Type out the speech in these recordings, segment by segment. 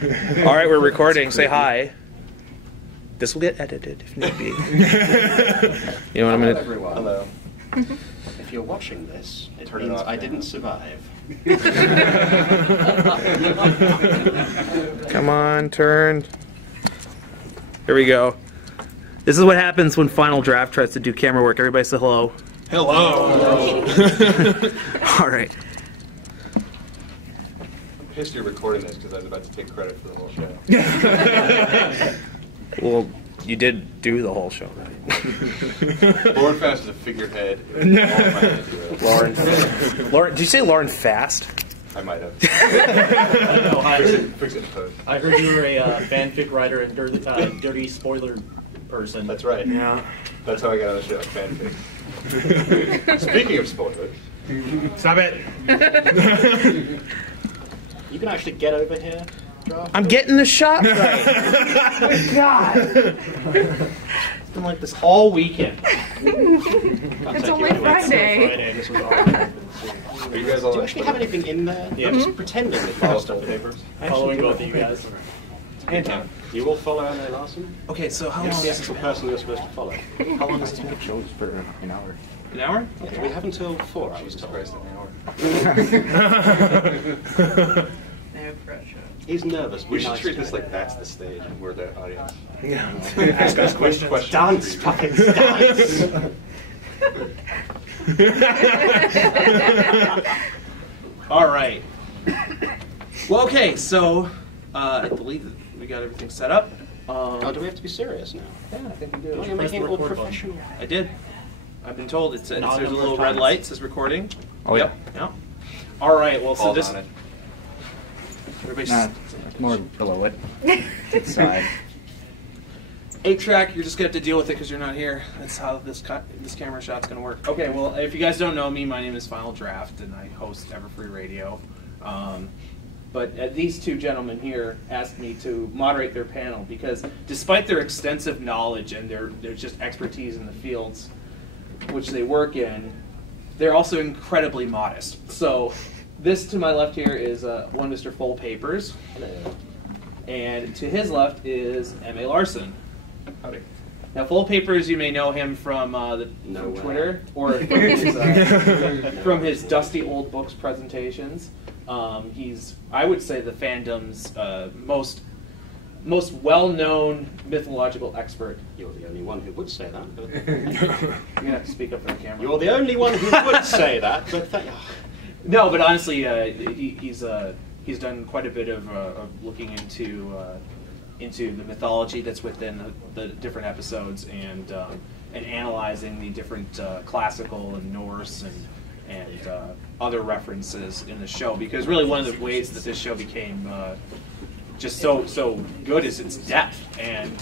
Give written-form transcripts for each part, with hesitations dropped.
All right, we're recording. Say hi. This will get edited if need be. You know what I'm gonna? Everyone. Hello. If you're watching this, it means I didn't survive. Come on, turn. Here we go. This is what happens when FinalDraft tries to do camera work. Everybody say hello. Hello. All right. I'm pissed you're recording this because I was about to take credit for the whole show. Well, you did do the whole show, right? Lauren Fast is a figurehead. Lauren, did you say Lauren Fast? I might have. No, Fix it in post. I heard you were a fanfic writer and dirty spoiler person. That's right. Yeah. That's how I got on the show, fanfic. Speaking of spoilers. Stop it. You can actually get over here, Draft. I'm getting the shot right. Oh, God. It's been like this all weekend. It's only Friday. This was all Are you guys all Do you actually have anything in there? Yeah. Just pretending that follow you stuff papers? following both of you guys. You will follow M.A. Larson? Okay, so how long Yes, the is actual this? person you're supposed to follow. How long is this? Shows for an hour. An hour? Okay, we have until 4 hours. Jesus Christ, an hour. No pressure. He's nervous. We should nice treat to this him. like that's the stage and we're the audience. Yeah. Ask us questions. Dance, fucking dance! All right. Well, okay, so I believe that we got everything set up. Oh, do we have to be serious now? Yeah, I think we Oh, do. you're making it all professional. I did. I've been told it's there's a Not little enough red times. light says recording. Oh, yep. Yeah. All right. Well, so Paul's this. on it. Everybody's Nah, it's more below it. It's side. 8-track. You're just gonna have to deal with it because you're not here. That's how this camera shot's gonna work. Okay. Well, if you guys don't know me, my name is FinalDraft, and I host Everfree Radio. But these two gentlemen here asked me to moderate their panel because, despite their extensive knowledge and their just expertise in the fields which they work in, they're also incredibly modest. So, this to my left here is one Mr. Foalpapers, and to his left is M.A. Larson. Howdy. Now, Foalpapers, you may know him from No way. Twitter or from his Dusty Old Books presentations. He's, I would say, the fandom's most well-known mythological expert. You're the only one who would say that. But You're gonna have to speak up for the camera. you're the only one who would say that, but No, but honestly, he's done quite a bit of looking into the mythology that's within the different episodes and analyzing the different classical and Norse and other references in the show. Because really, one of the ways that this show became just so good is its depth, and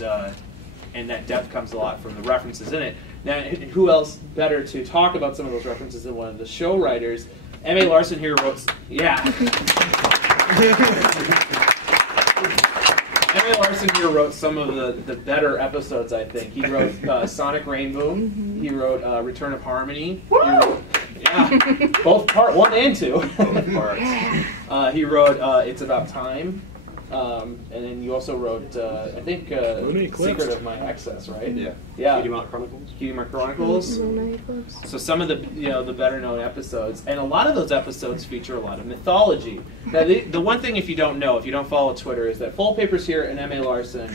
that depth comes a lot from the references in it. Now, who else better to talk about some of those references than one of the show writers? M.A. Larson here wrote, M.A. Larson here wrote some of the better episodes, I think. He wrote Sonic Rainbow. He wrote Return of Harmony. He wrote, both part 1 and 2. Both parts. He wrote It's About Time. And then you also wrote, I think, Secret of My Excess, right? Yeah. Yeah. Cutie Mark Chronicles. Cutie Mark Chronicles. So some of the the better known episodes, and a lot of those episodes feature a lot of mythology. Now the one thing, if you don't know, if you don't follow Twitter, is that Foalpapers here and M.A. Larson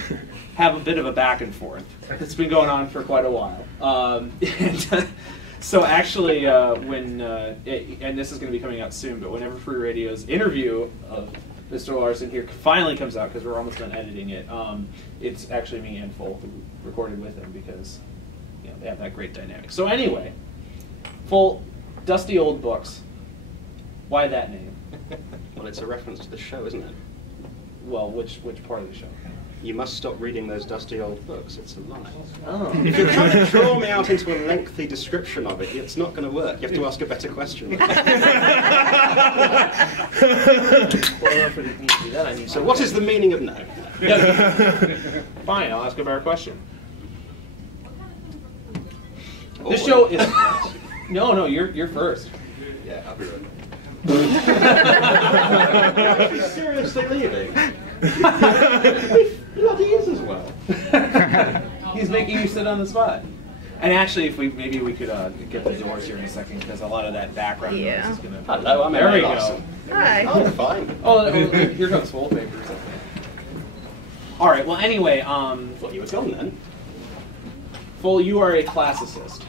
have a bit of a back and forth. It's been going on for quite a while. So actually, and this is going to be coming out soon, but whenever Free Radio's interview of Mr. Larson here finally comes out, because we're almost done editing it, it's actually me and Foal who recorded with him because they have that great dynamic. So anyway, Foal, Dusty Old Books. Why that name? Well, it's a reference to the show, isn't it? Well, which part of the show? You must stop reading those dusty old books. It's a lie. Oh. If you're trying to draw me out into a lengthy description of it, it's not going to work. You have to ask a better question. Well, for me to do that, I need So what is the meaning of no? Fine, I'll ask a better question. Oh, This show is... No, you're first. Yeah, I'll be ready. Are you seriously leaving? Bloody is as well. He's making you sit on the spot. And actually, if maybe we could get the doors here in a second, because a lot of that background noise is going to... Hello, I'm There we M.A.Larson. go. Hi. Oh, fine. Oh, here comes Foalpapers. All right. Well, anyway, Thought you were gone then. Foal, you are a classicist.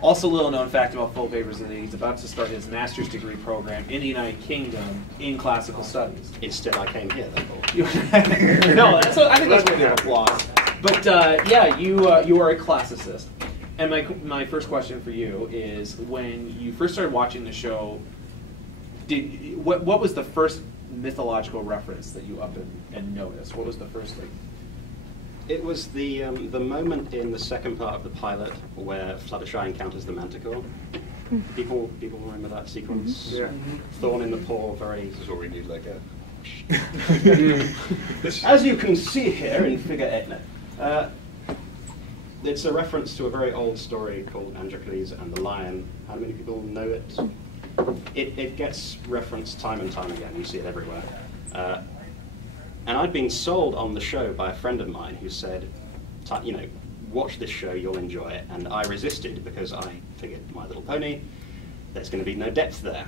Also, little known fact about Foalpapers is that he's about to start his master's degree program in the United Kingdom in classical studies. Instead, I came here then. No, I think that's worthy of applause. But yeah, you are a classicist. And my first question for you is, when you first started watching the show, what was the first mythological reference that you up and noticed? What was the first thing? It was the moment in the second part of the pilot where Fluttershy encounters the Manticore. People remember that sequence? Yeah. Thorn in the paw, very... This is where we need like a... As you can see here in figure 8, it's a reference to a very old story called Androcles and the Lion. How many people know it? It gets referenced time and time again. You see it everywhere. And I'd been sold on the show by a friend of mine who said, watch this show, you'll enjoy it. And I resisted because I figured, My Little Pony, there's going to be no depth there.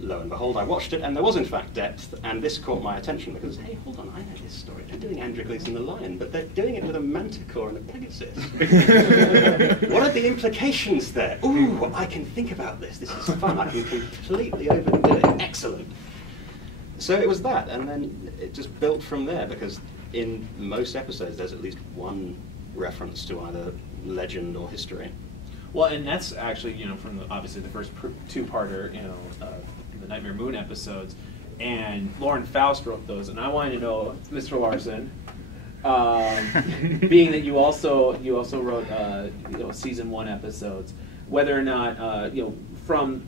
Lo and behold, I watched it, and there was in fact depth, and this caught my attention because, hey, hold on, I know this story. They're doing Androcles and the Lion, but they're doing it with a Manticore and a Pegasus. What are the implications there? Ooh, I can think about this. This is fun. I can completely overdo it. Excellent. So it was that, and then it just built from there, because in most episodes there's at least one reference to either legend or history. Well, and that's actually, from obviously the first two-parter, the Nightmare Moon episodes, and Lauren Faust wrote those, and I wanted to know, Mr. Larson, being that you also wrote season 1 episodes, whether or not from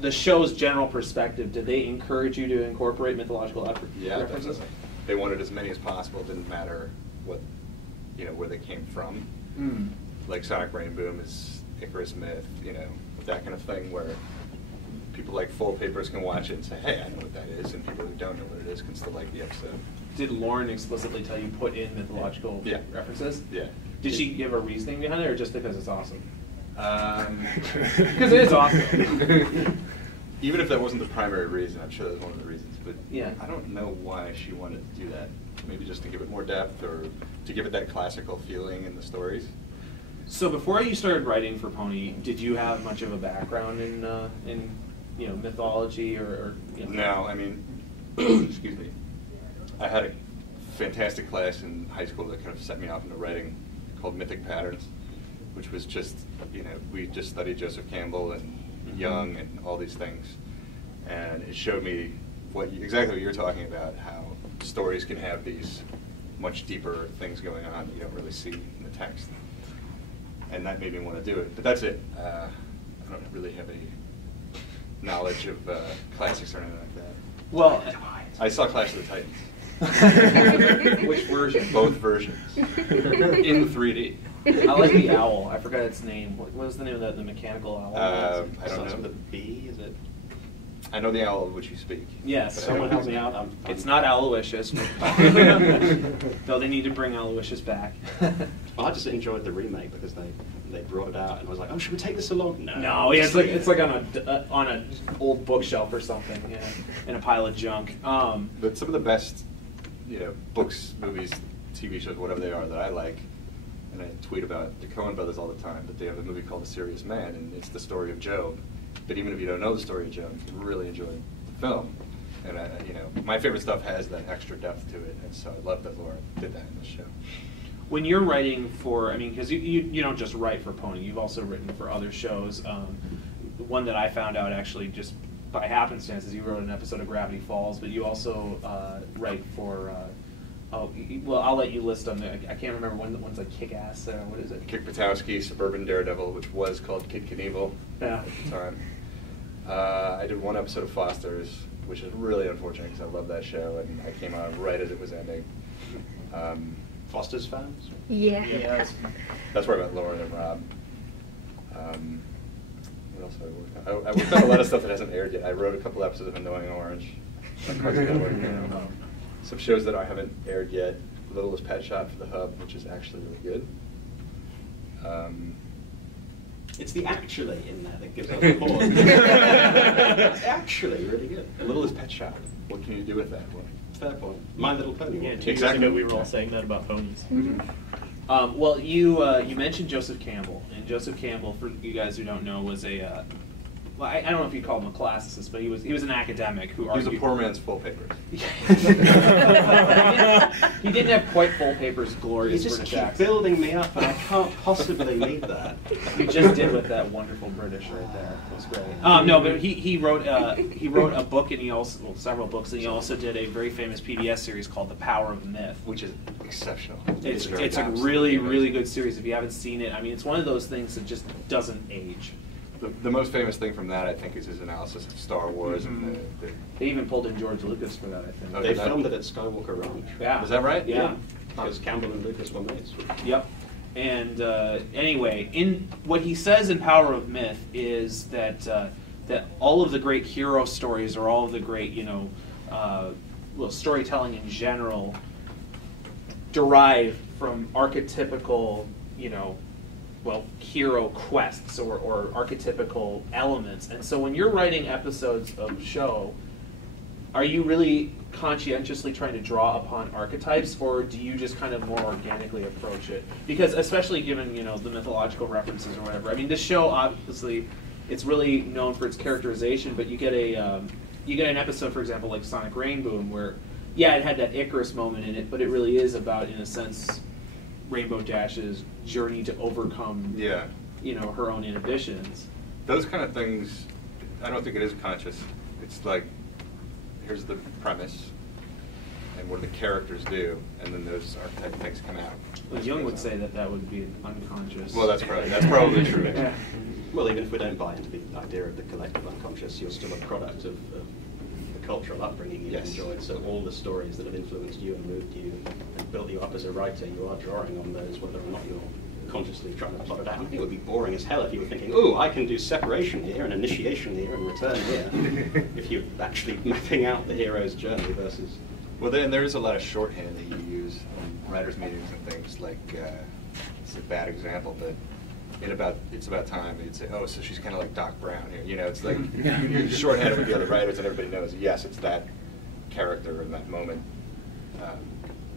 the show's general perspective, did they encourage you to incorporate mythological references? Definitely. They wanted as many as possible. It didn't matter what where they came from. Like Sonic Brain Boom is Icarus myth, that kind of thing, where people like Foalpapers can watch it and say, hey, I know what that is, and people who don't know what it is can still like the episode. Did Lauren explicitly tell you put in mythological references? Yeah. Did she give a reasoning behind it, or just because it's awesome? Because it is awesome. Even if that wasn't the primary reason, I'm sure that was one of the reasons, but yeah. I don't know why she wanted to do that. Maybe just to give it more depth, or to give it that classical feeling in the stories. So before you started writing for Pony, did you have much of a background in mythology or No, I mean, excuse me. I had a fantastic class in high school that kind of set me off into writing called Mythic Patterns, which was just, we just studied Joseph Campbell and Jung and all these things, and it showed me exactly what you're talking about, how stories can have these much deeper things going on that you don't really see in the text. And that made me want to do it. But that's it. I don't really have any knowledge of classics or anything like that. Well, I saw Clash of the Titans. which version? Both versions. In 3D. I like the owl. I forgot its name. What was the name of the mechanical owl? I don't know. The bee, is it? I know the owl of which you speak. Yes. Someone help me out. It's not Aloysius. Though they need to bring Aloysius back. Well, I just enjoyed the remake because they brought it out and I was like, oh, should we take this along? No, yeah, it's like on an old bookshelf or something, in a pile of junk. But some of the best, books, movies, TV shows, whatever they are, that I like, and I tweet about the Coen brothers all the time, but they have a movie called A Serious Man, and it's the story of Job. But even if you don't know the story of Job, you can really enjoy the film. And my favorite stuff has that extra depth to it, and so I love that Laura did that in this show. When you're writing for, because you don't just write for Pony, you've also written for other shows. One that I found out actually just by happenstance is you wrote an episode of Gravity Falls, but you also write for, well, I'll let you list them. I can't remember one's like Kick-Ass, what is it? Kick Patowski, Suburban Daredevil, which was called Kid Knievel Yeah. at the time. I did one episode of Foster's, which is really unfortunate because I love that show, and I came on right as it was ending. Foster's fans? Yeah. That's where I met Lauren and Rob. What else have I worked on? I worked on a lot of stuff that hasn't aired yet. I wrote a couple episodes of Annoying Orange. Cartoon Network. Some shows that I haven't aired yet. Littlest Pet Shop for the Hub, which is actually really good. It's the actually in there that gives us a pause. It's actually really good. Littlest Pet Shop. What can you do with that one? Fair point. My Little Pony. Yeah, one. 2 years ago we were all saying that about ponies. Well, you mentioned Joseph Campbell, and Joseph Campbell, for you guys who don't know, was a well, I don't know if you call him a classicist, but he was an academic who argued. He was a poor man's Foalpapers. He didn't have quite Foalpapers' glorious You just British keep accent. building me up, and I can't possibly need that. You just did with that wonderful British right there. It was great. No, but he wrote a book, and he also several books, and he also did a very famous PBS series called The Power of Myth, Which is exceptional. It's very a absolutely really amazing. good series. If you haven't seen it, I mean, it's one of those things that just doesn't age. The most famous thing from that, I think, is his analysis of Star Wars. And They even pulled in George Lucas for that, I think. Oh, They did that? filmed it at Skywalker Ranch. Yeah. Is that right? Yeah. Because Campbell and Lucas were mates. Yep. And anyway, in what he says in Power of Myth is that that all of the great hero stories, or all of the great, storytelling in general, derive from archetypical, hero quests or archetypical elements. And so when you're writing episodes of show, are you really conscientiously trying to draw upon archetypes, or do you just kind of more organically approach it? Because especially given, the mythological references or whatever. I mean, this show, obviously, it's really known for its characterization, but you get an episode, for example, like Sonic Rainboom, where, yeah, it had that Icarus moment in it, but it really is about, in a sense, Rainbow Dash's journey to overcome, her own inhibitions. Those kind of things, I don't think it is conscious. It's like, here's the premise, and what do the characters do, and then those archetype things come out. Well, Jung would say that would be unconscious. Well, that's probably true. Yeah. Well, even if we don't buy into the idea of the collective unconscious, you're still a product of the cultural upbringing you've enjoyed. So all the stories that have influenced you and moved you and built you up as a writer, you are drawing on those, whether or not you're consciously trying to plot it out. I think it would be boring as hell if you were thinking, oh, I can do separation here and initiation here and return here. If you're actually mapping out the hero's journey versus... Well, then there is a lot of shorthand that you use in writers' meetings and things. Like, it's a bad example, but it's about time. You'd say, oh, so she's kind of like Doc Brown here. It's like you're shorthanded with the other writers, and everybody knows, yes, it's that character in that moment.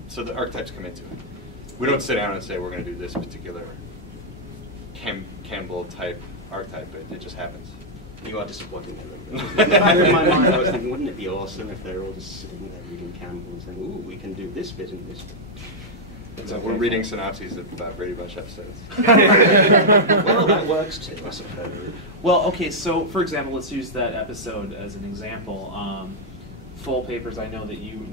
So the archetypes come into it. We don't sit down and say we're going to do this particular Campbell-type archetype, but it just happens. You are disappointing me. In my mind, I was thinking, wouldn't it be awesome if they were all just sitting there reading Campbell and saying, ooh, we can do this bit and this bit. So we're reading synopses of Brady Bunch episodes. Well, that works too, I suppose. Well, okay, so for example, let's use that episode as an example. Foalpapers, I know that you,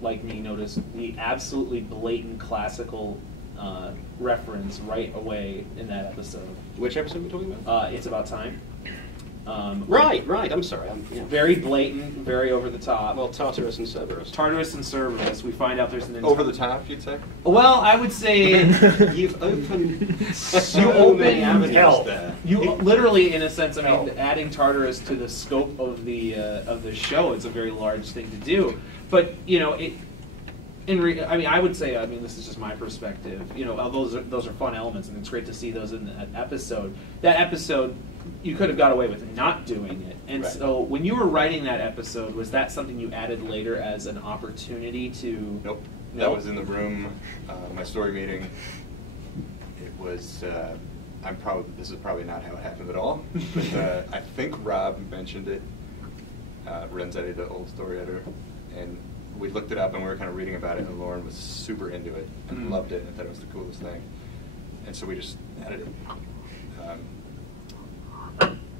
like me, noticed the absolutely blatant classical reference right away in that episode. Which episode are we talking about? It's About Time. Right, I'm sorry. Very blatant, very over the top. Well, Tartarus and Cerberus. Tartarus and Cerberus, we find out there's an... Over the top, you'd say? Well, I would say... You've opened so many avenues there. You literally, in a sense, I mean, adding Tartarus to the scope of the show is a very large thing to do. But, I would say, this is just my perspective. Those are fun elements, and it's great to see those in that episode. That episode, you could have got away with not doing it. And so, when you were writing that episode, was that something you added later as an opportunity to? Nope. That was in the room, my story meeting. It was. This is probably not how it happened at all. But I think Rob mentioned it. Renzetti, the old story editor, and we looked it up and we were kind of reading about it, and Lauren was super into it and loved it and thought it was the coolest thing. And so we just added it.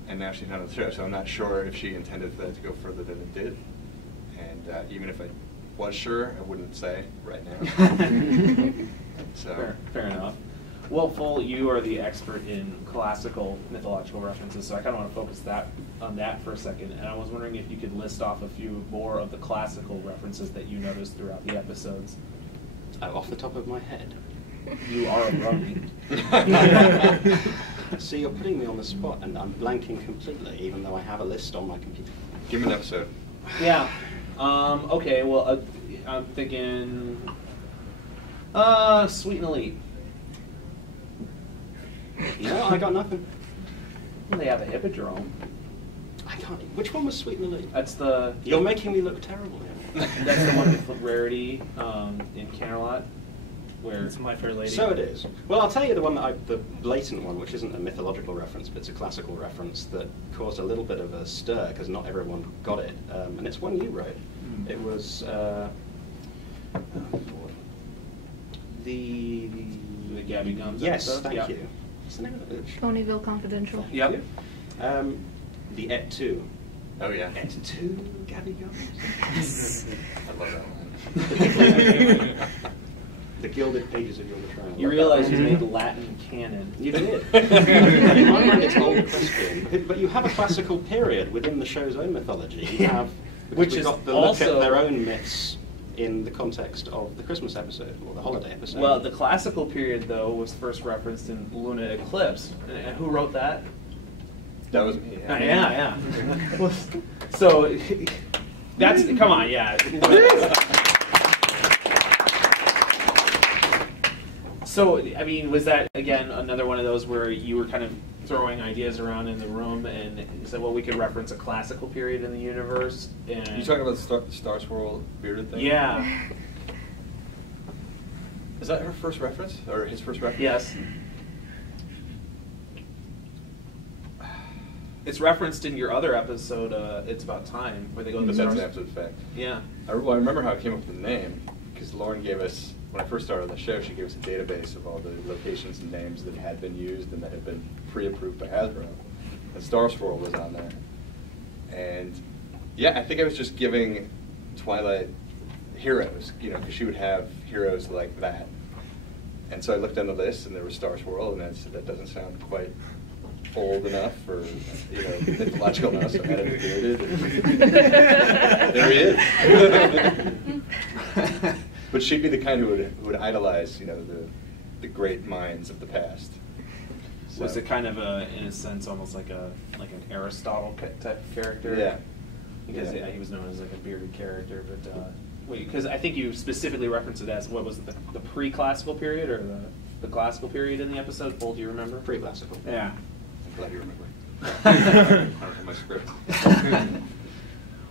And now she's on the show, so I'm not sure if she intended that to go further than it did. And even if I was sure, I wouldn't say right now. So Fair enough. Well, Foal, you are the expert in classical mythological references, so I kind of want to focus on that for a second. And I was wondering if you could list off a few more of the classical references that you noticed throughout the episodes. Off the top of my head. You are a rummy. See, you're putting me on the spot, and I'm blanking completely, even though I have a list on my computer. give me an episode. Yeah. Okay, well, I'm thinking Sweet and Elite. No, I got nothing. Well, they have a hippodrome. I can't. Which one was Sweet and Elite? That's the. You're making me look terrible here. That's the one with Rarity in Canterlot, where It's My Fair Lady. So it is. Well, I'll tell you the blatant one, which isn't a mythological reference, but it's a classical reference that caused a little bit of a stir because not everyone got it, and it's one you wrote. It was the Gabby Gums. Yes, episode. thank Yep. you. What's the name of it? Ponyville Confidential. Yep. The Et 2. Oh yeah. Et 2, Gabby Gums. I love that one. The Gilded Pages of your Betrayal. You realize you made Latin canon. You did. In my mind, it's old question, but you have a classical period within the show's own mythology. You have, Which we've is got the look also- at their own myths in the context of the Christmas episode or the holiday episode. Well, the classical period, though, was first referenced in Luna Eclipse. And who wrote that? That was me. Yeah. So, that's, come on, yeah. So, I mean, was that, again, another one of those where you were kind of throwing ideas around in the room and you said, well, we could reference a classical period in the universe? And You talking about the Star Swirl bearded thing? Yeah. Is that her first reference or his first reference? Yes. It's referenced in your other episode, It's About Time, where they go to the That's stars. an absolute fact. Yeah. I remember how I came up with the name because Lauren gave us, when I first started on the show, she gave us a database of all the locations and names that had been used and that had been pre-approved by Hasbro. And Star Swirl was on there. And yeah, I think I was just giving Twilight heroes, because she would have heroes like that. And so I looked on the list and there was Star Swirl, and I said, that doesn't sound quite old enough or mythological enough, so I had it bearded. There he is. But she'd be the kind who would idolize, the great minds of the past. Was it kind of in a sense, almost like an Aristotle type of character? Yeah. Because he was known as like a bearded character, but because I think you specifically referenced it as what was it, the pre-classical period or the classical period in the episode? Paul, do you remember? Pre-classical. Yeah. I'm glad you remember. I don't have my script.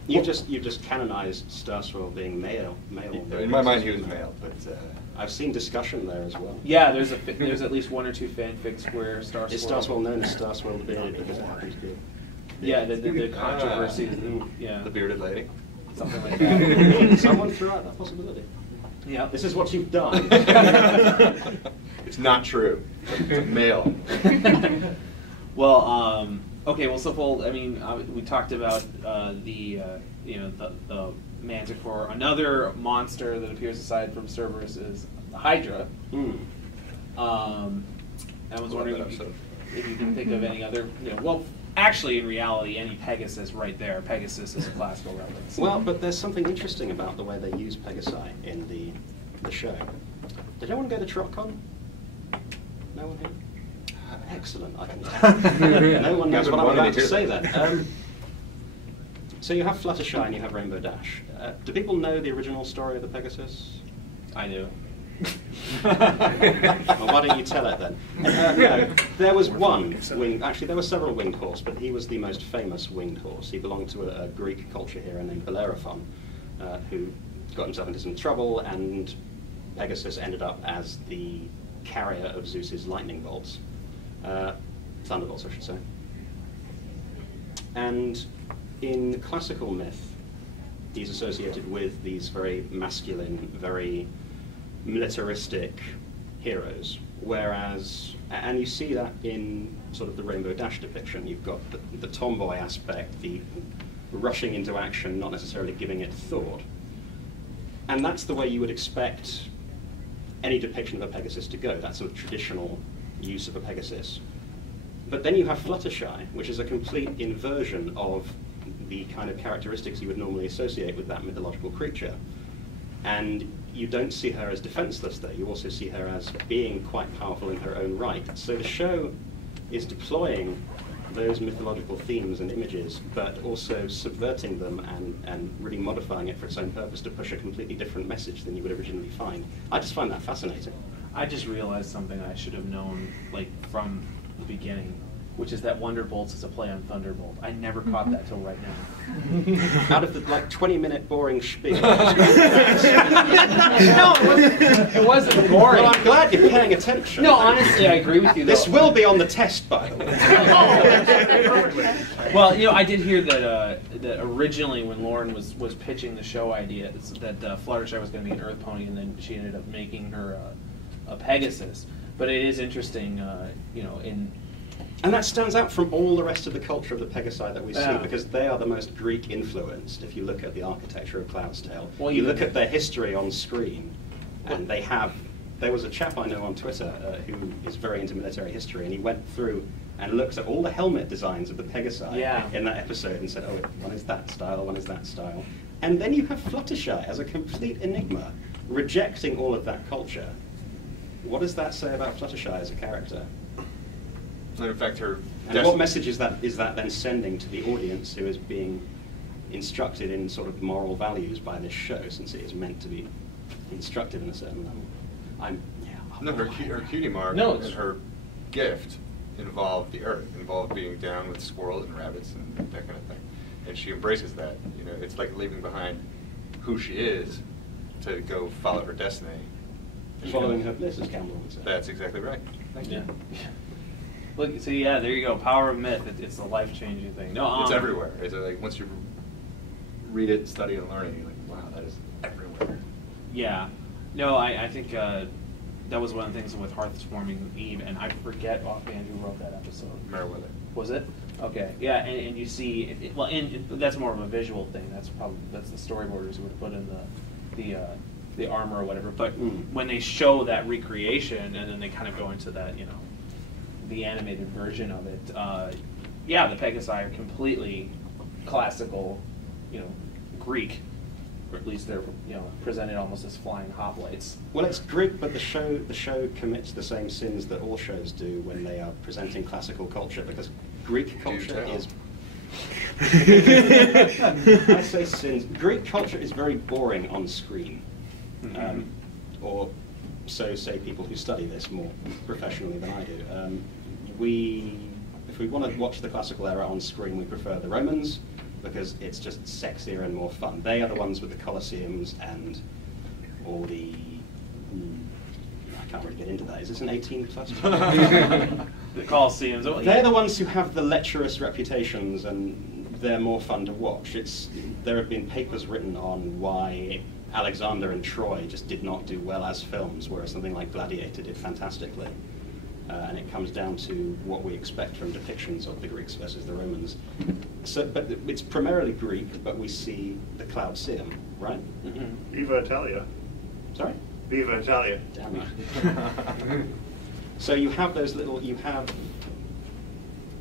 You've just canonized Star Swirl being male. In my mind, he was male, but I've seen discussion there as well. Yeah, there's at least one or two fanfics where Star Swirl. Is Star Swirl known as Star Swirl the Bearded because it happens to be? Yeah, the controversy. Yeah, the bearded lady. something like that. Someone threw out that possibility. Yeah. This is what you've done. It's not true. It's male. Well, okay. Well, so Paul, I mean, we talked about the Manticore. Another monster that appears aside from Cerberus is the Hydra. I was wondering if you can think of any other. Well, actually, in reality, any Pegasus right there. Pegasus is a classical reference. Well, but there's something interesting about the way they use Pegasi in the show. Did anyone go to TrotCon? No one here? Excellent, I can tell. No one knows what I'm about to say then. So you have Fluttershy and you have Rainbow Dash. Do people know the original story of the Pegasus? I do. Well, why don't you tell it then? There was one winged, actually there were several winged horse, but he was the most famous winged horse. He belonged to a Greek culture hero named Bellerophon, who got himself into some trouble, and Pegasus ended up as the carrier of Zeus's lightning bolts. Thunderbolts, I should say. And in classical myth, he's associated with these very masculine, very militaristic heroes, whereas, and you see that in sort of the Rainbow Dash depiction, you've got the tomboy aspect, the rushing into action, not necessarily giving it thought. And that's the way you would expect any depiction of a Pegasus to go. That's a traditional use of a Pegasus. But then you have Fluttershy, which is a complete inversion of the kind of characteristics you would normally associate with that mythological creature. And you don't see her as defenseless there, you also see her as being quite powerful in her own right. So the show is deploying those mythological themes and images, but also subverting them and really modifying it for its own purpose to push a completely different message than you would originally find. I just find that fascinating. I just realized something I should have known, like, from the beginning, which is that Wonderbolts is a play on Thunderbolt. I never caught that till right now. Out of the, like, 20-minute boring spiel. No, it wasn't boring. Well, I'm glad you're paying attention. No, honestly, I agree with you, though. This will be on the test, by the way. Well, you know, I did hear that that originally when Lauren was pitching the show idea, that Fluttershy was going to be an Earth Pony, and then she ended up making her a Pegasus. But it is interesting, you know, And that stands out from all the rest of the culture of the Pegasi that we see, Yeah. because they are the most Greek-influenced. If you look at the architecture of Cloud's Tale, Well, you even- look at their history on screen, and they have. There was a chap I know on Twitter who is very into military history, and he went through and looked at all the helmet designs of the Pegasi Yeah. in that episode and said, "Oh, one is that style, one is that style," and then you have Fluttershy as a complete enigma, rejecting all of that culture. What does that say about Fluttershy as a character? And in fact, her And what message is that then sending to the audience who is being instructed in sort of moral values by this show, since it is meant to be instructive in a certain level? No, her cutie mark No, and her gift involved the earth, involved being down with squirrels and rabbits and that kind of thing. And she embraces that. You know, it's like leaving behind who she is to go follow her destiny. Following her bliss, as Campbell would say. That's exactly right. Thank you. yeah. Look, see, yeah, there you go. Power of myth. It's a life-changing thing. No, It's everywhere. It's like once you read it, study it, and learn it, you're like, wow, that is everywhere. Yeah. No, I think that was one of the things with Hearthswarming Eve, and I forget offhand who wrote that episode. Meriwether. Was it? Okay. Yeah, and you see, that's more of a visual thing. That's the storyboarders who would put in the armor or whatever. But when they show that recreation, and then they kind of go into that, you know, the animated version of it, yeah, the Pegasi are completely classical, you know, Greek, or at least they're, you know, presented almost as flying hoplites. Well, it's Greek, but the show commits the same sins that all shows do when they are presenting classical culture, because Greek culture is... I say sins. Greek culture is very boring on screen. Or so say people who study this more professionally than I do. If we want to watch the classical era on screen, we prefer the Romans, because it's just sexier and more fun. They are the ones with the Colosseums and all the... I can't really get into that. Is this an 18 plus? The Colosseums. Oh, They're the ones who have the lecherous reputations, and they're more fun to watch. There have been papers written on why Alexander and Troy just did not do well as films, whereas something like Gladiator did fantastically. And it comes down to what we expect from depictions of the Greeks versus the Romans. So, but it's primarily Greek, but we see the Colosseum, right? Viva Italia. Sorry? Viva Italia. Damn it. So you have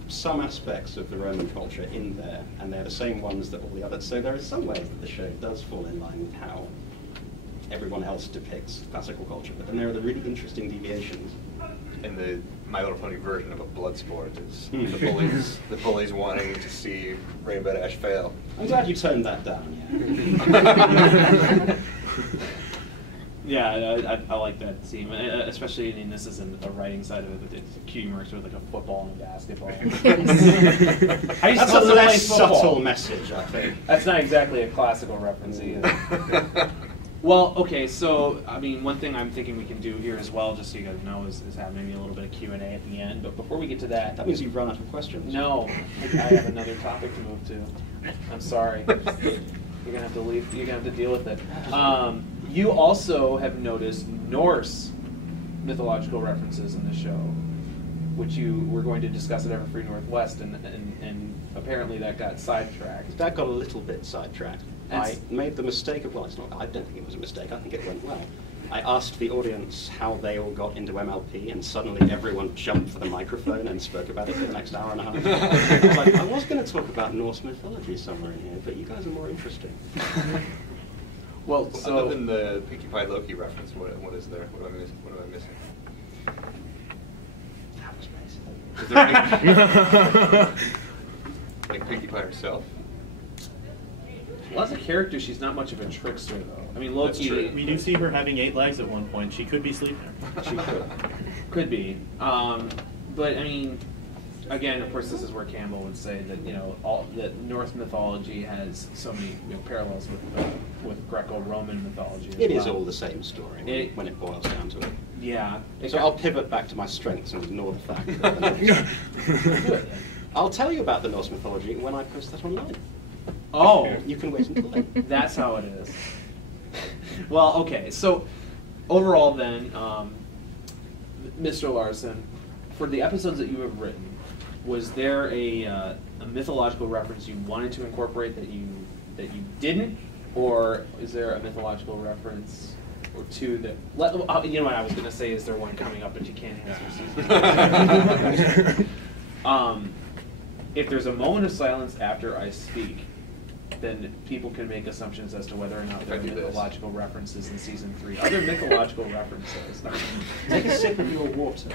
some aspects of the Roman culture in there, and they're the same ones that all the others. So there is some ways that the show does fall in line with how everyone else depicts classical culture, but then there are the really interesting deviations. And the My Little Pony version of a blood sport is the bullies wanting to see Rainbow Dash fail. I'm glad you toned that down. Yeah, I like that scene, especially, I mean, this isn't a writing side of it, but it's cutie marks with like a football and a basketball. That's a less subtle message, I think. That's not exactly a classical reference either. Well, okay, so, I mean, one thing I'm thinking we can do here as well, just so you guys know, is have maybe a little bit of Q&A at the end, but before we get to that... That means you've run out of questions. No, I have another topic to move to. I'm sorry. You're going to have to leave, you're going to have to deal with it. You also have noticed Norse mythological references in the show, which you were going to discuss at Everfree Northwest, and apparently that got sidetracked. That got a little bit sidetracked. I made the mistake of, well, it's not, I don't think it was a mistake, I think it went well. I asked the audience how they all got into MLP, and suddenly everyone jumped for the microphone and spoke about it for the next hour and a half. I was like, I was going to talk about Norse mythology somewhere in here, but you guys are more interesting. Well, so... Other than the Pinkie Pie Loki reference, what is there? What am I missing? That was Is there any, like Pinkie Pie herself? Well, as a character, she's not much of a trickster, though. I mean, That's true. Loki. We do see her having 8 legs at one point. She could be sleeping. She could be. But I mean, again, of course, this is where Campbell would say that that Norse mythology has so many parallels with Greco-Roman mythology. It is all the same story when it boils down to it. Yeah. So I'll pivot back to my strengths and ignore the fact that I'll tell you about the Norse mythology when I post that online. Oh, You can wait until then. that's how it is. Well, okay. So overall, then, Mr. Larson, for the episodes that you have written, was there a mythological reference you wanted to incorporate that you didn't, or is there a mythological reference or two that? You know what I was going to say? Is there one coming up, but you can't answer. If there's a moment of silence after I speak, then people can make assumptions as to whether or not there are mythological references in season 3. Other mythological references. Take a sip of your water.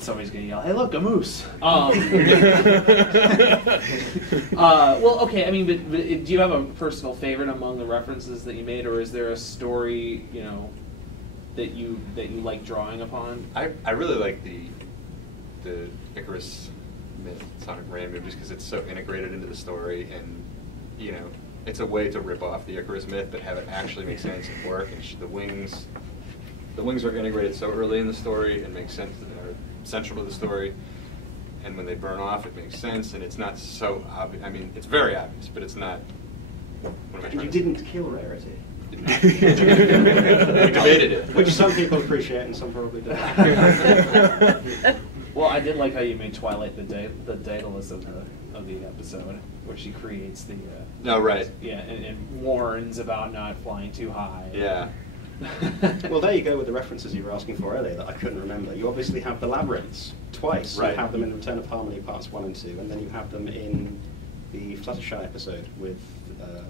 Somebody's gonna yell, "Hey, look, a moose!" Well, okay. I mean, but do you have a personal favorite among the references that you made, or is there a story, that you like drawing upon? I really like the Icarus myth, Sonic Rainbow, just because it's so integrated into the story, and it's a way to rip off the Icarus myth but have it actually make sense and work. And the wings are integrated so early in the story and make sense, are central to the story. And when they burn off, it makes sense, and it's not so obvious. I mean, it's very obvious, but it's not. And you didn't kill Rarity. We debated it, Which some people appreciate and some probably don't. Well, I did like how you made Twilight the Daedalus of the episode, where she creates the. No, right. Yeah, and warns about not flying too high. Yeah. Well, there you go with the references you were asking for earlier that I couldn't remember. You obviously have the labyrinths twice. Right. You have them in Return of Harmony parts 1 and 2, and then you have them in the Fluttershy episode with.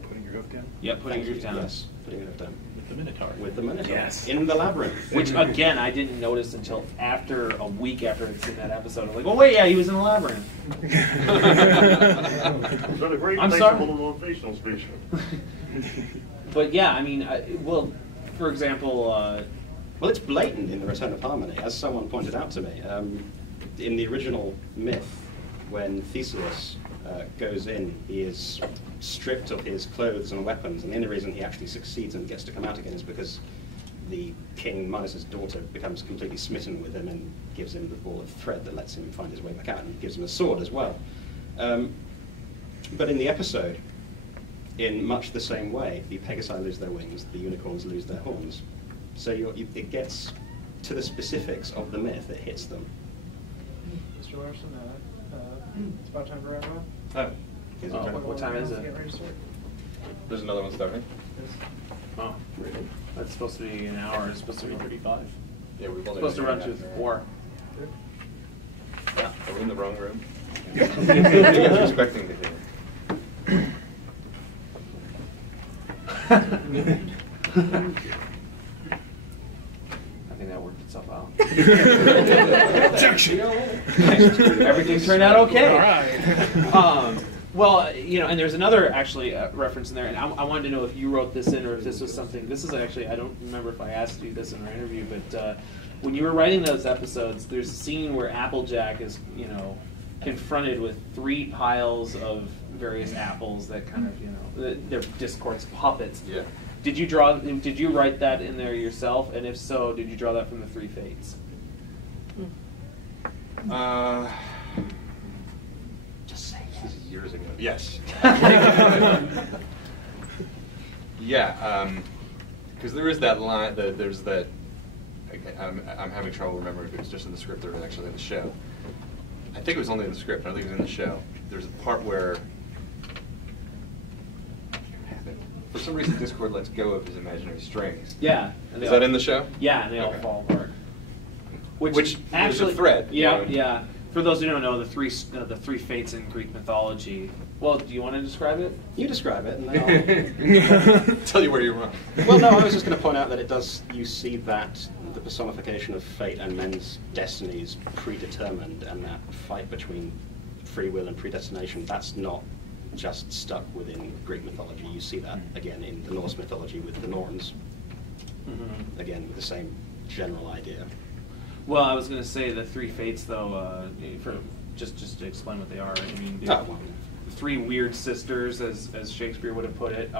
Putting your hoof down? Yeah, putting your hoof down. Yes, putting your hoof down. With the Minotaur. With the Minotaur. Yes. In the labyrinth. Which again, I didn't notice until a week after I'd seen that episode. I was like, "Oh wait, yeah, he was in the labyrinth." It's not a great I'm place sorry? to hold a motivational speech. But yeah, I mean, for example, Well, it's blatant in the Return of Harmony, as someone pointed out to me. In the original myth, when Theseus goes in, he is stripped of his clothes and weapons, and the only reason he actually succeeds and gets to come out again is because the king, Minos's daughter, becomes completely smitten with him and gives him the ball of thread that lets him find his way back out, and gives him a sword as well. But in the episode, in much the same way, the Pegasi lose their wings, the unicorns lose their horns. So it gets to the specifics of the myth, it hits them. Mr. Larson, it's about time for wrap up. Oh, Is it Oh, time? what time is it? Get ready to start. there's another one starting. oh, that's supposed to be an hour. It's supposed to be 35. Yeah, we've only Supposed to run to 4. Are we in the wrong room? I was expecting to hear. I think that worked itself out. Objection! Everything turned out okay. All right. Well, and there's another actually reference in there, and I wanted to know if you wrote this in or if this was something. This is actually, I don't remember if I asked you this in our interview, but when you were writing those episodes, there's a scene where Applejack is, confronted with 3 piles of various apples that kind of, they're Discord's puppets. Yeah. Did you write that in there yourself? And if so, did you draw that from the 3 Fates? Just say This is years ago. Yes. Yeah, because there is that line. There's that. I'm having trouble remembering if it was just in the script or actually in the show. I think it was only in the script. I don't think it was in the show. There's a part where, for some reason, Discord lets go of his imaginary strings. Yeah. Is that in the show? Yeah, and they all Okay. fall apart. Which actually is a thread. Yeah, you know? yeah. For those who don't know, the three Fates in Greek mythology Well, do you want to describe it? You describe it, and then I'll... Tell you where you're wrong. Well, no, I was just going to point out that it does, you see that the personification of fate and men's destinies predetermined, and that fight between free will and predestination, that's not just stuck within Greek mythology. You see that, again, in the Norse mythology with the Norns. Mm-hmm. Again, with the same general idea. Well, I was going to say the three fates, though, for just to explain what they are. I mean, three weird sisters, as Shakespeare would have put it.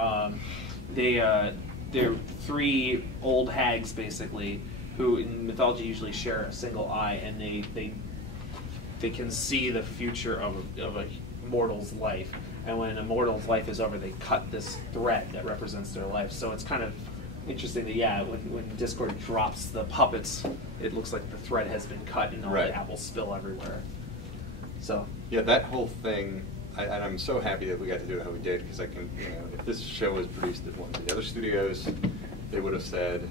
They're three old hags, basically, who in mythology usually share a single eye, and they can see the future of a mortal's life. And when a mortal's life is over, they cut this thread that represents their life. So it's kind of interesting that, when Discord drops the puppets, it looks like the thread has been cut and all the apples spill everywhere. So yeah, that whole thing, and I'm so happy that we got to do it how we did, because I can, if this show was produced at one of the other studios, they would have said,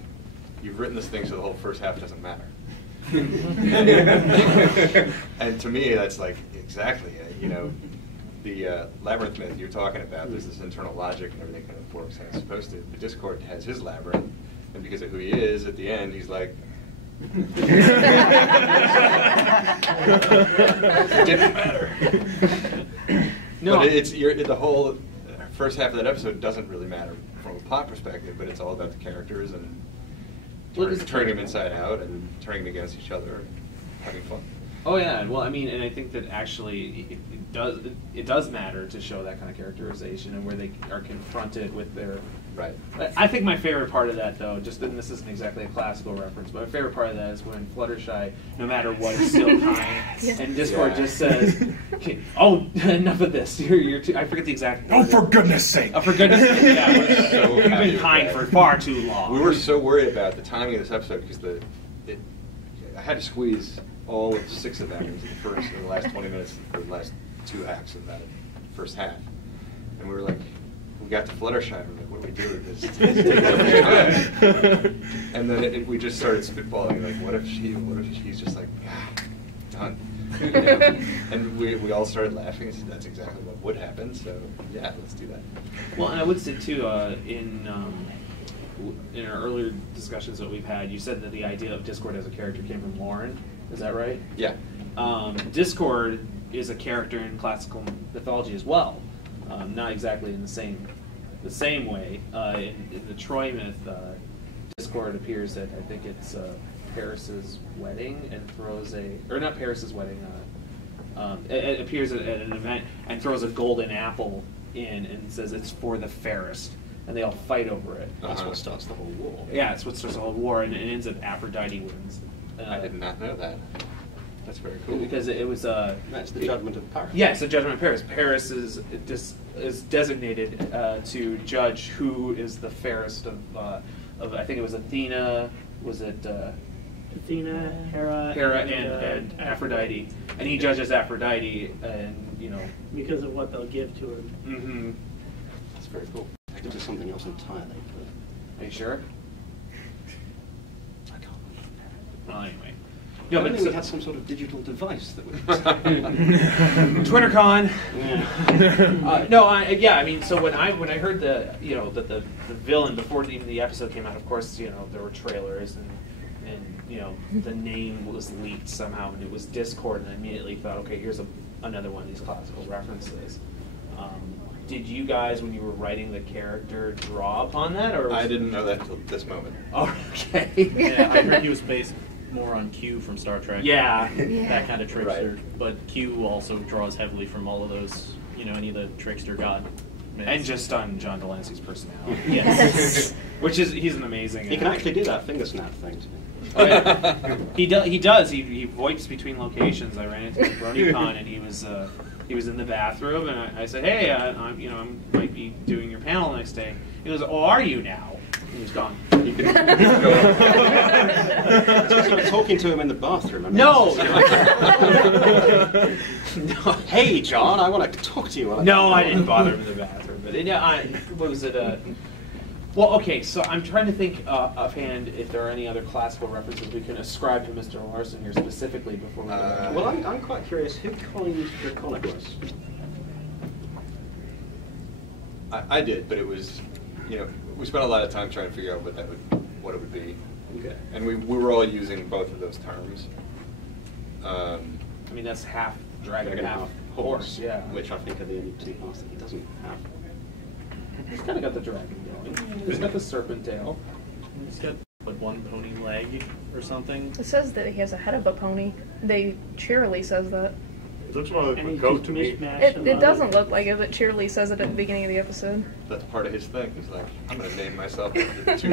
"You've written this thing so the whole first half doesn't matter." And to me, that's like exactly it. The labyrinth myth you're talking about, there's this internal logic and everything kind of works as it's supposed to. The Discord has his labyrinth, and because of who he is, at the end, he's like, it didn't matter. No, but the whole first half of that episode doesn't really matter from a plot perspective, but it's all about the characters and turning them inside out and turning them against each other and having fun. Oh yeah, well I mean, and I think that actually it does matter to show that kind of characterization and where they are confronted with their. Right. I think my favorite part of that, though, and this isn't exactly a classical reference, but my favorite part of that is when Fluttershy, no matter what, is still kind, and Discord just says, okay, "Oh, enough of this. You're too." I forget the exact. Oh, for goodness sake! Oh, for goodness sake! Yeah, so you've been kind for far too long. We were so worried about the timing of this episode because I had to squeeze all of 6 of them into the last 20 minutes, or the last 2 acts of that first half, and we were like. We got to Fluttershy, and we're like, what do we do with this? And then we just started spitballing, like, what if she's just like, done? And we all started laughing, and said, that's exactly what would happen, so yeah, let's do that. Well, and I would say, too, in our earlier discussions that we've had, you said that the idea of Discord as a character came from Lauren, is that right? Yeah. Discord is a character in classical mythology as well. Not exactly in the same way. In the Troy myth, Discord appears at, I think it's Paris's wedding, and throws not Paris's wedding. It appears at an event and throws a golden apple in and says it's for the fairest, and they all fight over it. That's what starts the whole war. Yeah, it's what starts the whole war, and it ends up Aphrodite wins. I did not know that. That's very cool. Because it was that's the judgment of Paris. Yes, the judgment of Paris. Paris is designated to judge who is the fairest of I think it was Athena. Was it Athena, Hera, and Aphrodite? And he judges Aphrodite, and because of what they'll give to her. Mm-hmm. That's very cool. This is something else entirely. Are you sure? I can't. Well, anyway. No, but we had some sort of digital device that would. TwitterCon. Yeah. I mean, so when I heard that the villain before even the episode came out, of course, there were trailers and the name was leaked somehow, and it was Discord, and I immediately thought, okay, here's another one of these classical references. Did you guys, when you were writing the character, draw upon that, or I didn't know that until this moment. Oh, okay. Yeah, I heard he was based more on Q from Star Trek. Yeah. That kind of trickster. Right. But Q also draws heavily from all of those, any of the trickster god myths. And just on John Delancey's personality. Yes. He's an amazing He can actually do that finger snap thing. Oh, yeah. He does. He VoIPs between locations. I ran into him at BronyCon, and he was in the bathroom, and I said, "Hey, I might be doing your panel next day." He goes, "Oh, are you now?" And he was gone. It's because you were talking to him in the bathroom. No. No. Hey, John, I want to talk to you. No, I didn't bother him in the bathroom. But what was it? Well, okay, so I'm trying to think offhand if there are any other classical references we can ascribe to Mr. Larson here specifically before we go. Well, I'm quite curious, who coined Draconicus? I did, but it was, we spent a lot of time trying to figure out what it would be. Okay. And we were all using both of those terms. I mean, that's half dragon, half horse, yeah. which I think are the only two parts that he doesn't have. He's kind of got the dragon going. He's got the serpent tail. He's got like one pony leg or something. It says that he has a head of a pony. They cheerily says that. It looks more like a goat to me. It doesn't look like it, but cheerily says it at the beginning of the episode. That's part of his thing. He's like, I'm going to name myself after two.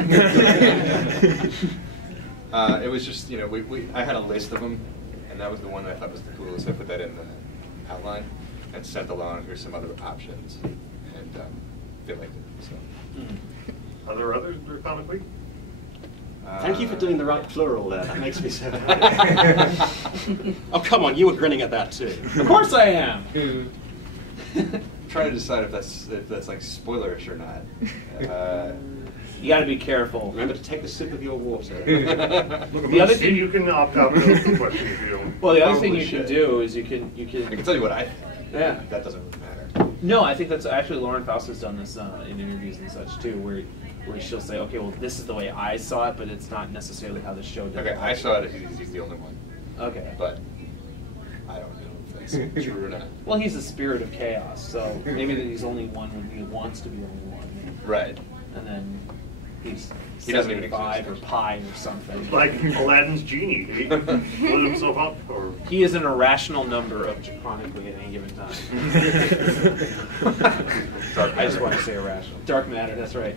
It was just, I had a list of them, and that was the one that I thought was the coolest. I put that in the outline and sent along, here's some other options, and they liked it. So. Are there others that are comic week? Thank you for doing the right plural there. That makes me so happy. Oh, come on, you were grinning at that too. Of course I am. Trying to decide if that's like spoilerish or not. You got to be careful. Remember to take a sip of your water. Look, The other thing you can opt out of the question if you don't. Well, the other thing Probably you can should. do is you I can. can tell you what I think. Yeah. That doesn't really matter. No, I think that's actually Lauren Faust has done this in interviews and such too, where she'll say, okay, well, this is the way I saw it, but it's not necessarily how the show does Okay, it. I saw it. He's the only one. Okay. But I don't know if that's true or not. Well, he's the spirit of chaos, so maybe that he's only one when he wants to be only one. Right. And then He doesn't even 75 or exist. pi or something. Like Aladdin's genie. He blew himself up. Or He is an irrational number chronically at any given time. I just want to say irrational. Dark matter, that's right.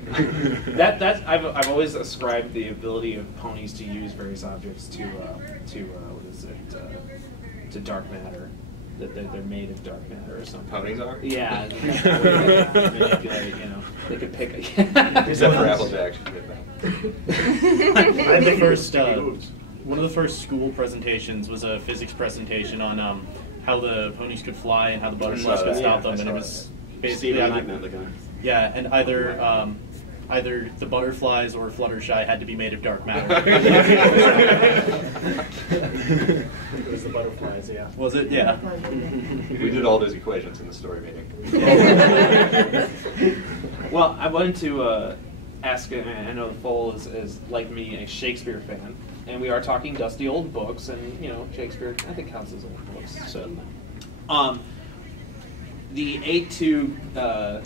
I've always ascribed the ability of ponies to use various objects to what is it? To dark matter. That they're made of dark matter or something. Ponies are? Yeah. Manipulate, they could pick. Except for Applejack. She did that. I think First, he moves. one of the first school presentations was a physics presentation on how the ponies could fly and how the butterflies could stop them, and it was basically Stevie Nightmare, the guy. yeah, and either the butterflies or Fluttershy had to be made of dark matter. It was the butterflies, yeah. Was it? Yeah. We did all those equations in the story meeting. Well, I wanted to ask, I know Foal is, like me, a Shakespeare fan, and we are talking dusty old books, and, Shakespeare, I think, counts as old books. Certainly. The 8-2,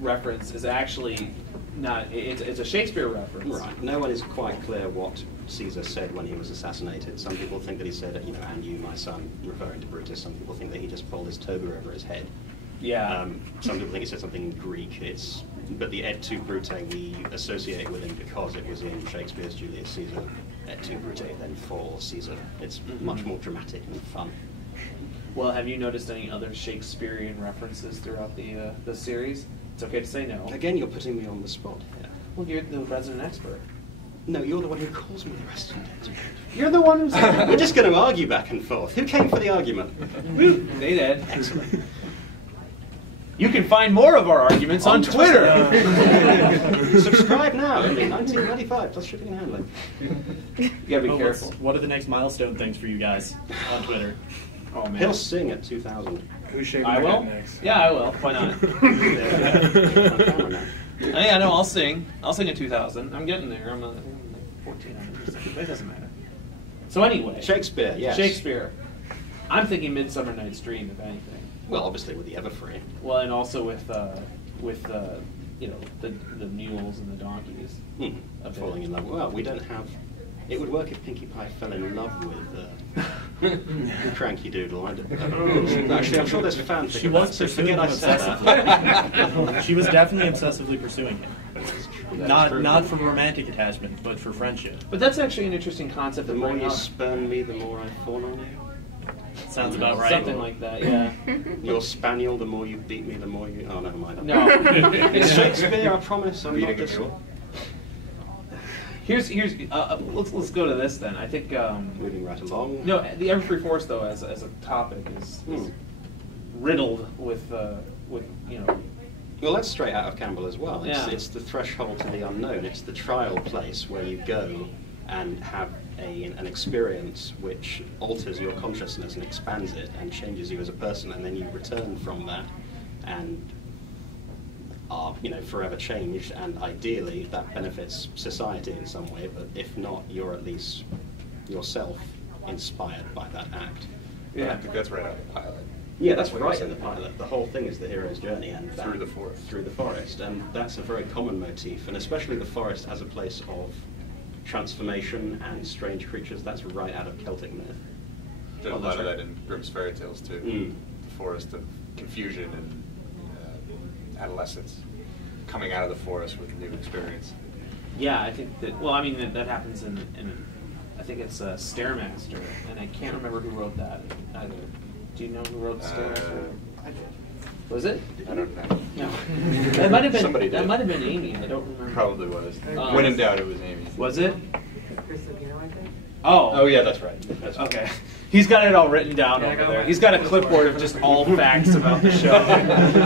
reference is actually not, it's a Shakespeare reference. Right. No one is quite clear what Caesar said when he was assassinated. Some people think that he said, and you, my son, referring to Brutus. Some people think that he just pulled his toga over his head. Yeah. Some people think he said something in Greek. But the et tu Brute we associate with him because it was in Shakespeare's Julius Caesar. Et tu Brute, then for Caesar. It's much more dramatic and fun. Well, have you noticed any other Shakespearean references throughout the series? It's okay to say no. Again, you're putting me on the spot here. Well, you're the resident expert. No, you're the one who calls me the resident expert. You're the one who's... We're just going to argue back and forth. Who came for the argument? They did. Excellent. You can find more of our arguments on Twitter. Subscribe now. Only $19.95 plus shipping and handling. You gotta be Oh, careful. what are the next milestone things for you guys on Twitter? Oh man. He'll sing at 2,000. Who's shaving I their will. head next? Yeah, I will. Why not? Yeah, no, I'll sing. I'll sing at 2,000. I'm getting there. I think I'm like 1,400 or something. But it doesn't matter. So anyway, Shakespeare, yes. Shakespeare. I'm thinking Midsummer Night's Dream, if anything. Well, obviously with the Everfree. Well, and also with the mules and the donkeys. A bit. Falling in love. Well, we don't have... It would work if Pinkie Pie fell in love with Cranky Doodle. Actually, I'm sure there's fanfic. She about was it, so pursuing forget him I said that. obsessively. She was definitely obsessively pursuing him. That's true. Not for romantic attachment, but for friendship. But that's actually an interesting concept. The to more bring you up. spurn me, the more I fawn on you. Sounds about right. Something like that, yeah. Your spaniel, the more you beat me, the more you... Oh, never mind. No. It's Shakespeare, I promise. I'm not Reading a just... mule? Here's let's go to this then. I think Moving right along. no, the Everfree Force though as a topic is riddled with Well, that's straight out of Campbell as well. It's Yeah. the threshold to the unknown. It's the trial place where you go and have an experience which alters your consciousness and expands it and changes you as a person, and then you return from that and are, you know, forever changed, and ideally that benefits society in some way, but if not, you're at least yourself inspired by that act. Yeah, I think that's right out of the pilot. Yeah, that's right in the pilot. The whole thing is the hero's journey and that, Through the forest. Through the forest, and that's a very common motif, and especially the forest as a place of transformation and strange creatures. That's right out of Celtic myth. There's a lot of that in Grimm's fairy tales too. Mm. The forest of confusion and adolescence, coming out of the forest with a new experience. Yeah, I think that. Well, I mean that happens in I think it's Stairmaster, and I can't remember who wrote that either. Do you know who wrote Stairmaster? Was it? I don't know. No. That might have been. Somebody did. That might have been Amy. I don't remember. Probably was. When in doubt, it was Amy. Was it? Chris Sabino, I think. Oh. Oh yeah, that's right. That's right. Okay. He's got it all written down Yeah, I over got there. my- He's got a clipboard of just all facts about the show.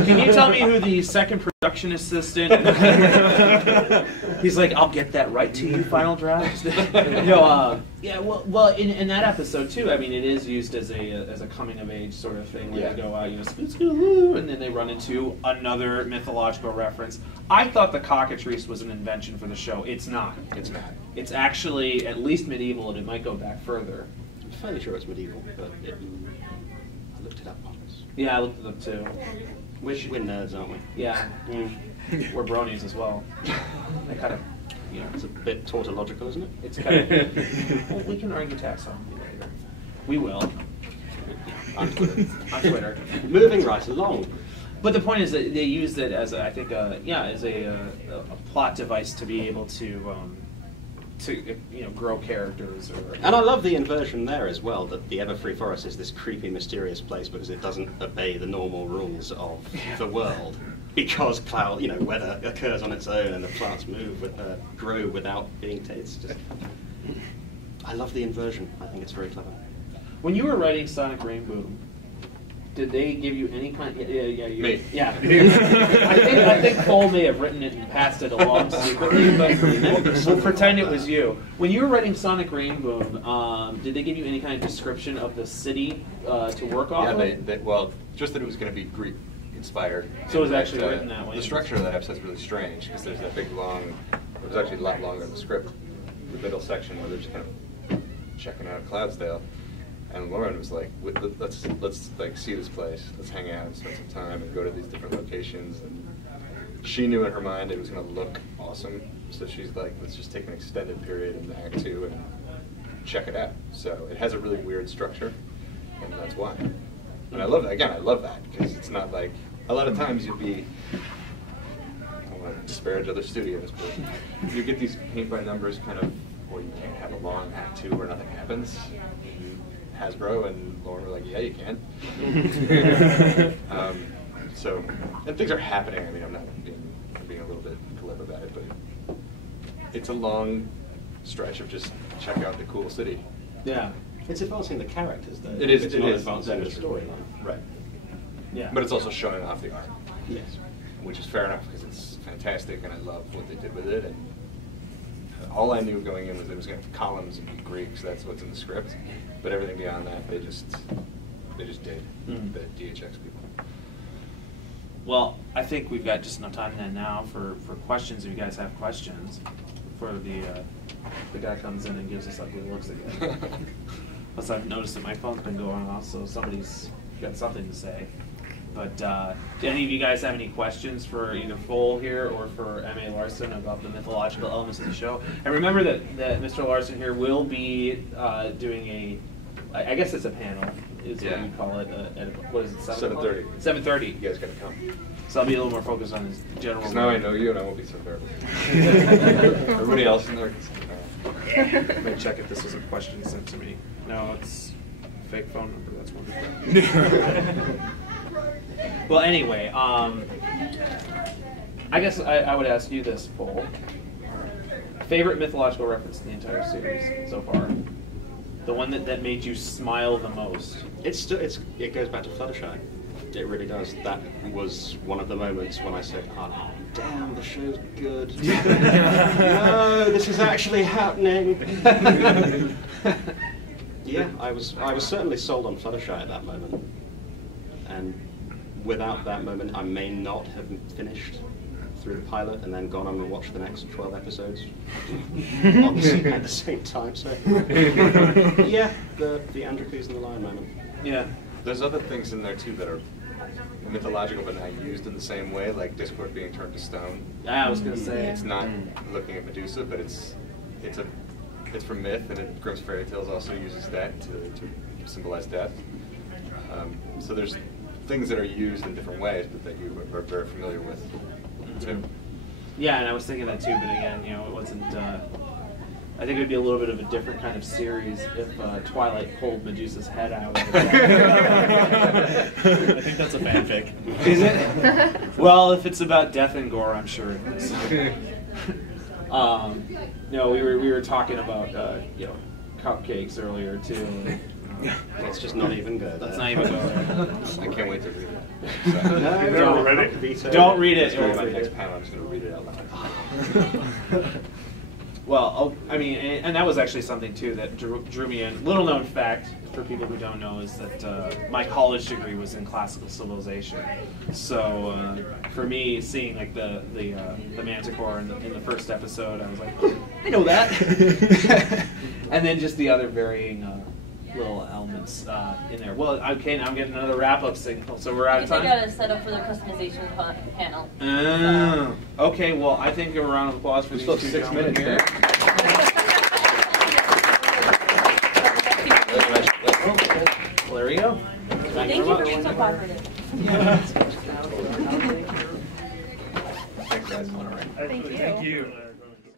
Can you tell me who the second production assistant? He's like, I'll get that right to you, Final Draft. Yeah. Well, in that episode too. I mean, it is used as a coming of age sort of thing where they go out, scoo-scoo-loo, and then they run into another mythological reference. I thought the cockatrice was an invention for the show. It's not. It's not. It's actually at least medieval, and it might go back further. I'm fairly sure it's medieval, but I looked it up once. Yeah, I looked it up too. We're nerds, aren't we? Yeah, we're bronies as well. I kind of, It's a bit tautological, isn't it? it's kind of. Well, we can argue taxonomy later. We will On Twitter. on Twitter. Moving right along. But the point is that they used it as I think, as a plot device to be able to grow characters. And I love the inversion there as well, that the Everfree Forest is this creepy, mysterious place because it doesn't obey the normal rules of the world. Because weather occurs on its own and the plants grow without being tasted. I love the inversion. I think it's very clever. When you were writing Sonic Rainbow, did they give you any kind? Me. Yeah. I think Cole may have written it and passed it along secretly, but we'll pretend it was you. When you were writing Sonic Rainbow, did they give you any kind of description of the city to work off of? Yeah, just that it was going to be Greek inspired. So it was And actually written that way. The structure of that episode's really strange because there's that big long. It was actually a lot longer in the script. The middle section where they're just kind of checking out Cloudsdale. And Lauren was like, let's like see this place. Let's hang out and spend some time and go to these different locations. And she knew in her mind it was going to look awesome. So she's like, let's just take an extended period in Act 2 and check it out. So it has a really weird structure, and that's why. And I love that. Again, I love that because it's not like a lot of times you'll be. I don't want to disparage other studios, but you get these paint by numbers kind of. Well, you can't have a long Act 2 where nothing happens. Hasbro and Lauren were like, yeah, you can. And things are happening. I mean, I'm being a little bit glib about it, but it's a long stretch of just check out the cool city. Yeah. It's advancing the characters, though. It is. It's It not is. advancing the That is storyline. Right. Yeah. But it's also showing off the art. Yes. Which is fair enough because it's fantastic and I love what they did with it. And all I knew going in was it was going to have columns and be Greek, so that's what's in the script. But everything beyond that, they just did. Mhm. The DHX people. Well, I think we've got just enough time now for questions. If you guys have questions, before the guy comes in and gives us ugly looks again. Plus, I've noticed that my phone's been going off, so somebody's got something to say. But do any of you guys have any questions for either Foal here or for M.A.Larson about the mythological elements of the show? And remember that Mr. Larson here will be doing I guess it's a panel, is what you call it. What is it, 7:30. 7:30. You guys gotta come. So I'll be a little more focused on his general. Because now I know you and I won't be so nervous. Everybody else in there can I might check if this was a question sent to me. No, it's a fake phone number. That's wonderful. Well, anyway, I guess I would ask you this, Paul. Favorite mythological reference in the entire series so far? The one that made you smile the most? It goes back to Fluttershy. It really does. That was one of the moments when I said, oh, damn, the show's good. No, this is actually happening. Yeah, I was certainly sold on Fluttershy at that moment. And without that moment, I may not have finished through the pilot and then gone on and watched the next 12 episodes at the same time. So yeah, the Androcles and the Lion moment. Yeah. There's other things in there too that are mythological but not used in the same way, like Discord being turned to stone. I was gonna say It's not looking at Medusa, but it's from myth, and Grimm's Fairy Tales also uses that to symbolize death. So there's things that are used in different ways, but that you are very familiar with too. Yeah, and I was thinking that too, but again, it wasn't. I think it would be a little bit of a different kind of series if Twilight pulled Medusa's head out. I think that's a fanfic. Is it? Well, if it's about death and gore, I'm sure it is. We were talking about cupcakes earlier too. It's just not even good. Let's not even go there. I can't wait to read it. Don't read it. It's going to be my next panel. I'm just going to read it out loud. Well, and that was actually something too that drew me in. Little known fact for people who don't know is that my college degree was in classical civilization. So for me, seeing like the Manticore in the first episode, I was like, I know that. And then just the other varying little elements in there. Well, okay, now I'm getting another wrap-up signal, so we're out of time. They got to set up for their customization panel. Okay, well, I think a round of applause for these two 6 gentlemen minutes here. Well, there we go. Thank you for being so cooperative. Thanks, guys. Thank you. Thank you.